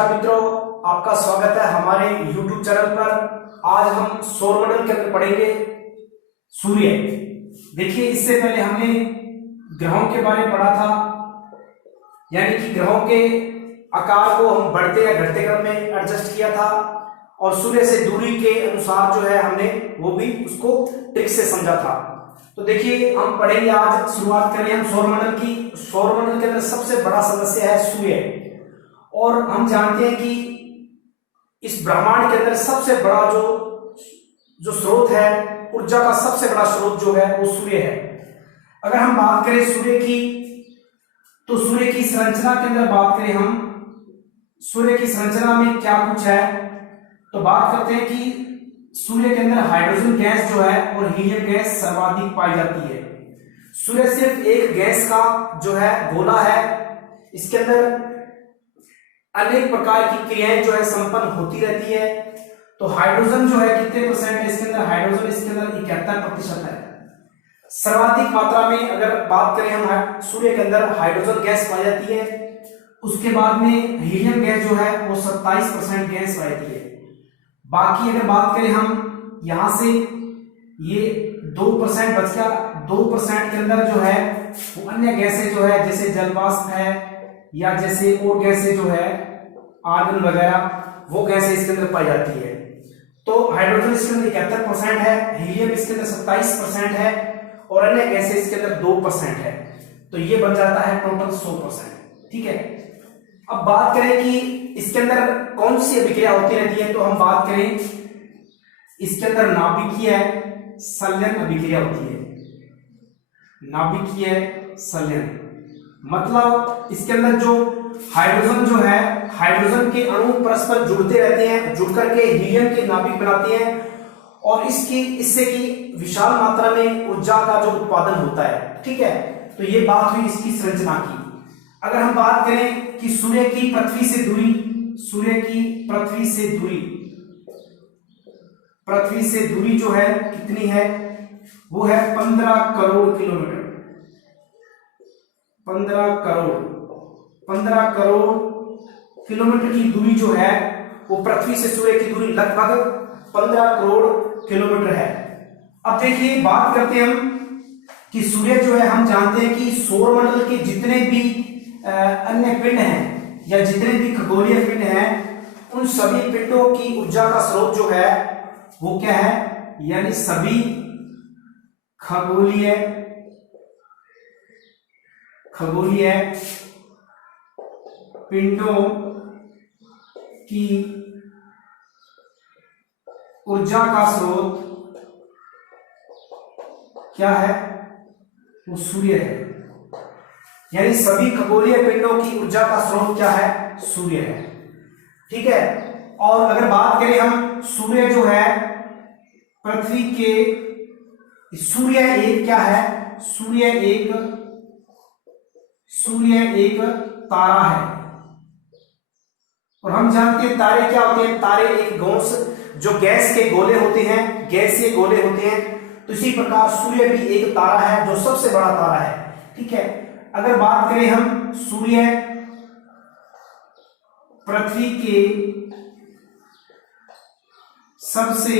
नमस्कार मित्रों, आपका स्वागत है हमारे YouTube चैनल पर। आज हम सौर मंडल के अंदर पढ़ेंगे सूर्य। देखिए, इससे पहले हमने ग्रहों के बारे में पढ़ा था, यानी कि ग्रहों के आकार को हम बढ़ते या घटते क्रम में एडजस्ट किया था और सूर्य से दूरी के अनुसार जो है हमने वो भी उसको ट्रिक से समझा था। तो देखिए, हम पढ़ेंगे आज, शुरुआत करें हम सौर मंडल की। सौर मंडल के अंदर सबसे बड़ा सदस्य है सूर्य, और हम जानते हैं कि इस ब्रह्मांड के अंदर सबसे बड़ा जो स्रोत है, ऊर्जा का सबसे बड़ा स्रोत जो है वो सूर्य है। अगर हम बात करें सूर्य की, तो सूर्य की संरचना के अंदर बात करें हम, सूर्य की संरचना में क्या कुछ है, तो बात करते हैं कि सूर्य के अंदर हाइड्रोजन गैस जो है और हीलियम गैस सर्वाधिक पाई जाती है। सूर्य सिर्फ एक गैस का जो है गोला है, इसके अंदर अनेक प्रकार की क्रियाएं जो है संपन्न होती रहती है। तो हाइड्रोजन जो है कितने परसेंट है इसके अंदर? हाइड्रोजन इसके अंदर 71% है। सर्वाधिक मात्रा में अगर बात करें हम, सूर्य के अंदर हाइड्रोजन गैस पाई जाती है। उसके बाद में हीलियम गैस जो है वो 27% गैस पाई जाती है। बाकी अगर बात करें हम, यहां से ये 2% बच गया। 2% के अंदर जो है वो अन्य गैसें जो है, जैसे जलवाष्प है या जैसे और गैसें जो है आर्गन वगैरह, वो गैसें इसके अंदर पाई जाती है। तो हाइड्रोजन इसके अंदर 71% है, हीलियम इसके अंदर 27% है और अन्य गैसें इसके अंदर 2% है। तो ये बन जाता है टोटल 100%। ठीक है, अब बात करें कि इसके अंदर कौन सी अभिक्रिया होती रहती है, तो हम बात करें इसके अंदर नाभिकीय संलयन अभिक्रिया होती है। नाभिकीय संलयन मतलब इसके अंदर जो हाइड्रोजन जो है, हाइड्रोजन के अणु परस्पर जुड़ते रहते हैं, जुड़ करके हीलियम के नाभिक बनाते हैं और इससे की विशाल मात्रा में ऊर्जा का जो उत्पादन होता है। ठीक है, तो ये बात हुई इसकी संरचना की। अगर हम बात करें कि सूर्य की पृथ्वी से दूरी, सूर्य की पृथ्वी से दूरी जो है कितनी है, वो है 15 करोड़ किलोमीटर। 15 करोड़ किलोमीटर की दूरी जो है वो पृथ्वी से सूर्य की दूरी लगभग 15 करोड़ किलोमीटर है। अब देखिए, बात करते हैं हम कि सूर्य जो है, हम जानते हैं कि सौर मंडल के जितने भी अन्य पिंड हैं या जितने भी खगोलीय पिंड हैं, उन सभी पिंडों की ऊर्जा का स्रोत जो है वो क्या है, यानी सभी खगोलीय पिंडों की ऊर्जा का स्रोत क्या है, वो सूर्य है। यानी सभी खगोलीय पिंडों की ऊर्जा का स्रोत क्या है, सूर्य है। ठीक है, और अगर बात करें हम, सूर्य जो है पृथ्वी के, सूर्य एक क्या है, सूर्य एक तारा है। और हम जानते हैं तारे क्या होते हैं, तारे एक जो गैस के गोले होते हैं, गैसीय गोले होते हैं। तो इसी प्रकार सूर्य भी एक तारा है जो सबसे बड़ा तारा है। ठीक है, अगर बात करें हम, सूर्य पृथ्वी के सबसे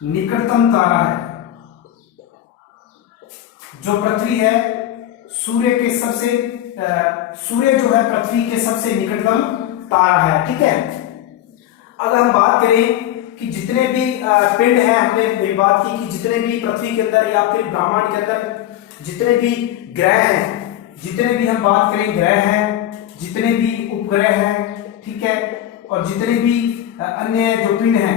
निकटतम तारा है। जो पृथ्वी है, सूर्य जो है पृथ्वी के सबसे निकटतम तारा है। ठीक है, अगर हम बात करें कि जितने भी पिंड हैं, हमने बात की कि जितने भी पृथ्वी के अंदर या फिर ब्रह्मांड के अंदर जितने भी ग्रह हैं, जितने भी हम बात करें ग्रह हैं, जितने भी उपग्रह हैं, ठीक है, और जितने भी अन्य जो पिंड हैं,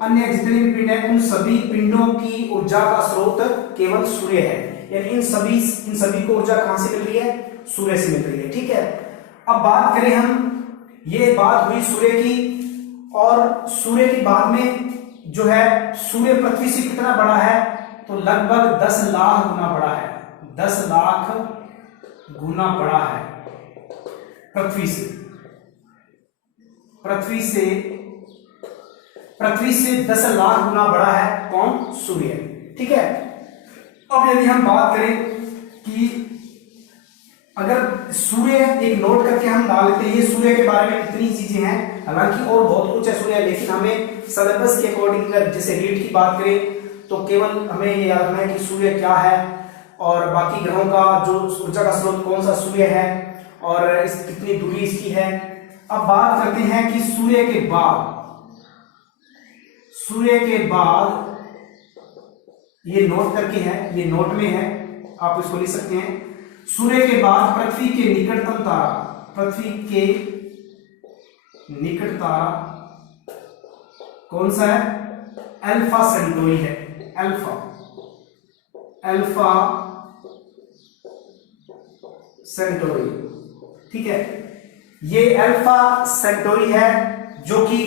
अन्य जितने भी पिंड हैं, उन सभी पिंडों की ऊर्जा का स्रोत केवल सूर्य है। यानी इन सभी को ऊर्जा कहां से मिल रही है, सूर्य से मिल रही है। ठीक है, अब बात करें हम, ये बात हुई सूर्य की, और सूर्य की बाद में जो है, सूर्य पृथ्वी से कितना बड़ा है, तो लगभग 10 लाख गुना बड़ा है। 10 लाख गुना बड़ा है पृथ्वी से 10 लाख गुना बड़ा है कौन, सूर्य। ठीक है, अब यदि हम बात करें कि अगर सूर्य एक नोट करके हम डाल लेते हैं, ये सूर्य के बारे में इतनी चीजें हैं, हालांकि और बहुत कुछ है सूर्य, लेकिन हमें सिलेबस के अकॉर्डिंग अगर जैसे रीट की बात करें तो केवल हमें ये याद रखना है कि सूर्य क्या है और बाकी ग्रहों का जो ऊर्जा का स्रोत कौन सा सूर्य है और इस कितनी दूरी इसकी है। अब बात करते हैं कि सूर्य के बाद ये नोट करके है, ये नोट में है, आप इसको लिख सकते हैं। सूर्य के बाद पृथ्वी के निकटतम तारा कौन सा है? अल्फा सेंटोरी है, अल्फा सेंटोरी। ठीक है, ये अल्फा सेंटोरी है जो कि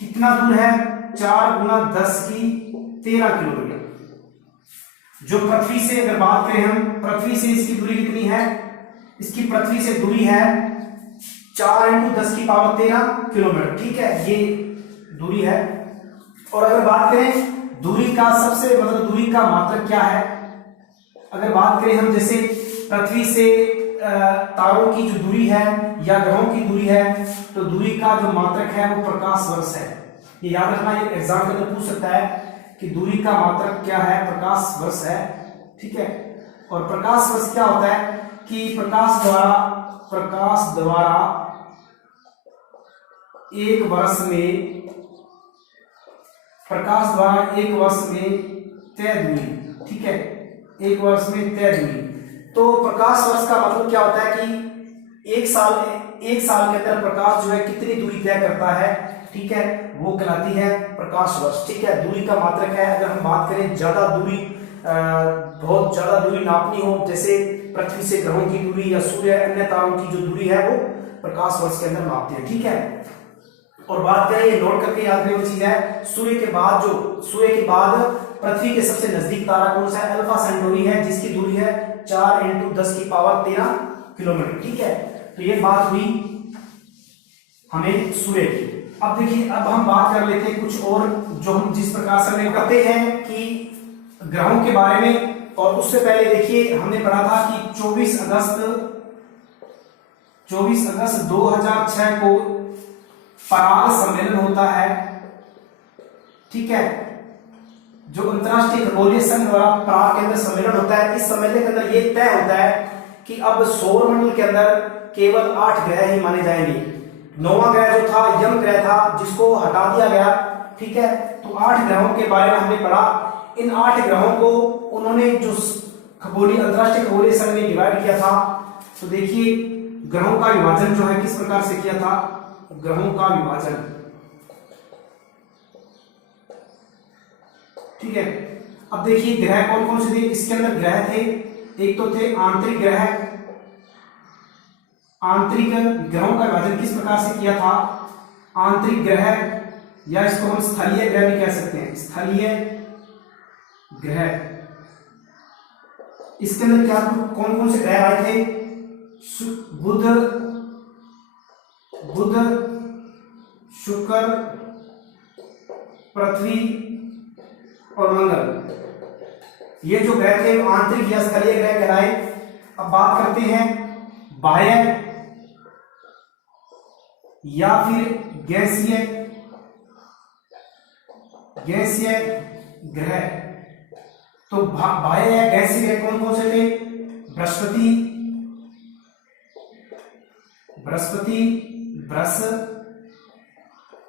कितना दूर है? 4 × 10⁻13 किलोमीटर। जो पृथ्वी से अगर बात करें हम, पृथ्वी से इसकी दूरी कितनी है? इसकी पृथ्वी से दूरी है 4 × 10⁻13 किलोमीटर। ठीक है, ये दूरी है। और अगर बात करें दूरी का दूरी का मात्रक क्या है? अगर बात करें हम जैसे पृथ्वी से तारों की जो दूरी है या ग्रहों की दूरी है, तो दूरी का जो मात्रक है वो प्रकाश वर्ष है। ये याद रखना, ये एग्जाम के अंदर पूछ सकता है कि दूरी का मात्रक क्या है? प्रकाश वर्ष है। ठीक है, और प्रकाश वर्ष क्या होता है कि प्रकाश द्वारा एक वर्ष में तय दूरी। ठीक है, एक वर्ष में तय दूरी। तो प्रकाश वर्ष का मतलब क्या होता है कि एक साल के अंदर प्रकाश जो है कितनी दूरी तय करता है, ठीक है, वो कहलाती है प्रकाश वर्ष। ठीक है, दूरी का मात्रक है। अगर हम बात करें ज्यादा दूरी, बहुत ज्यादा दूरी नापनी हो, जैसे पृथ्वी से ग्रहों की दूरी या सूर्य अन्य तारों की जो दूरी है वो प्रकाश वर्ष के अंदर नापते हैं। ठीक है, और बात करें, ये नोट करके याद रखने वाली चीज है, सूर्य के बाद पृथ्वी के सबसे नजदीक तारा कौन सा है? अल्फा सेंटोरी है, जिसकी दूरी है 4 × 10⁻13 किलोमीटर। ठीक है, तो ये बात हुई हमें सूर्य की। अब देखिए, अब हम बात कर लेते हैं कुछ और, जो हम जिस प्रकार से हमें कहते हैं कि ग्रहों के बारे में। और उससे पहले देखिए, हमने पढ़ा था कि 24 अगस्त 2006 को पराग सम्मेलन होता है। ठीक है, जो अंतरराष्ट्रीय खगोलीय संघ द्वारा पराग के अंदर सम्मेलन होता है। इस सम्मेलन के अंदर यह तय होता है कि अब सौर मंडल के अंदर केवल 8 ग्रह ही माने जाएंगे। 9वां ग्रह जो था यम ग्रह था, जिसको हटा दिया गया। ठीक है, तो 8 ग्रहों के बारे में हमने पढ़ा। इन 8 ग्रहों को उन्होंने जो अंतरराष्ट्रीय खगोलीय संघ ने डिवाइड किया था। तो देखिए, ग्रहों का विभाजन जो है किस प्रकार से किया था? ग्रहों का विभाजन, ठीक है। अब देखिए, ग्रह कौन कौन से थे? इसके अंदर ग्रह थे, एक तो थे आंतरिक ग्रह। आंतरिक ग्रहों का विभाजन किस प्रकार से किया था? आंतरिक ग्रह, या इसको हम स्थलीय ग्रह भी कह सकते हैं, स्थलीय ग्रह। इसके अंदर क्या कौन कौन से ग्रह आए थे? बुध, शुक्र, पृथ्वी और मंगल। ये जो ग्रह थे आंतरिक या स्थलीय ग्रह कहलाए। अब बात करते हैं बाह्य या फिर गैसीय ग्रह। तो बाह्य या गैसीय ग्रह कौन कौन से थे?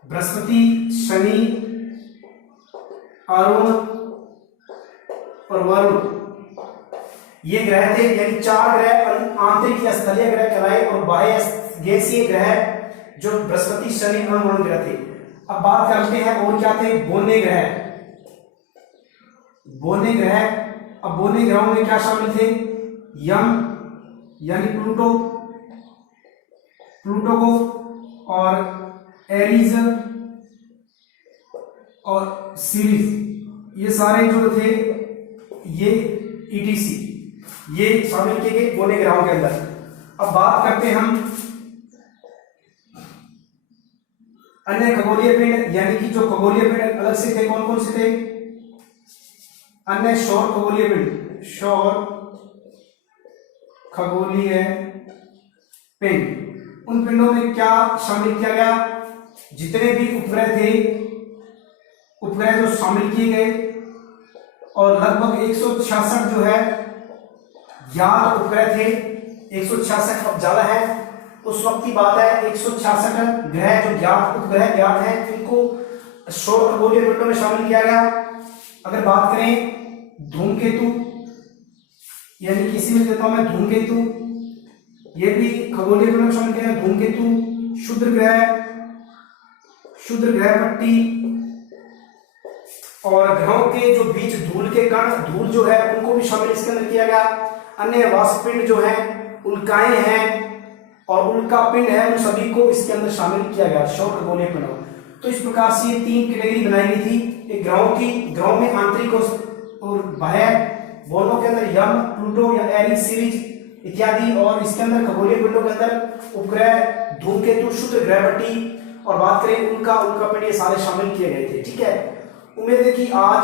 बृहस्पति, शनि, अरुण और वरुण, ये ग्रह थे। यानी 4 ग्रह आंतरिक या स्थलीय ग्रह कहलाए, और बाह्य गैसीय ग्रह जो बृहस्पति, शनि, अरुण, वरुण ग्रह थे। अब बात करते हैं और क्या थे? बोने ग्रह। अब बोने ग्रहों में क्या शामिल थे? यम यानी प्लूटो को, और एरीज और सीरीज, ये सारे जो थे ये ईटीसी, ये शामिल किए गए बोने ग्रहों के अंदर। अब बात करते हैं हम अन्य खगोलीय पिंड, यानी कि जो खगोलीय पिंड अलग से थे, कौन कौन से थे? अन्य सौर खगोलीय पिंड, सौर खगोलीय पिंड। उन पिंडों में क्या शामिल किया गया, जितने भी उपग्रह थे, उपग्रह जो शामिल किए गए, और लगभग 166 जो है ज्ञात उपग्रह थे। 166 अब ज्यादा है, उस वक्त की बात है। 166 ग्रह जो ज्ञात उपग्रह ज्ञात हैं, इनको सौर खगोलीय पिंडों में शामिल किया गया। अगर बात करें धूमकेतु, यानी किसी में देता हूं मैं धूमकेतु, ये भी खगोलीय पिंडों में शामिल किया गया। धूमकेतु, क्षुद्र ग्रह पट्टी, और ग्रहों के जो बीच धूल के कण, धूल जो है, उनको भी शामिल इसके अंदर किया गया। अन्य वाष्पिंड जो है, उल्काएं हैं और उल्का पिंड है, उन सभी को इसके अंदर शामिल किया गया सौर खगोलीय पिंडों। तो इस प्रकार से ये 3 कैटेगरी बनाई गई थी एक ग्रहों की। ग्रहों में आंतरिक और बाह्य, बोलों के अंदर यम, प्लूटो या एरिस सीरीज इत्यादि, और इसके अंदर खगोलीय पिंडों के अंदर उपग्रह, धूमकेतु, क्षुद्र ग्रह पट्टी, और बात करें उल्का पिंड, ये सारे शामिल किए गए थे। ठीक है, उम्मीद है कि आज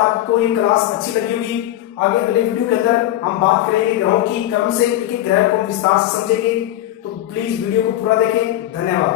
आपको ये क्लास अच्छी लगी होगी। आगे अगले वीडियो के अंदर हम बात करेंगे ग्रहों की, क्रम से एक एक ग्रह को विस्तार से समझेंगे। तो प्लीज वीडियो को पूरा देखें। धन्यवाद।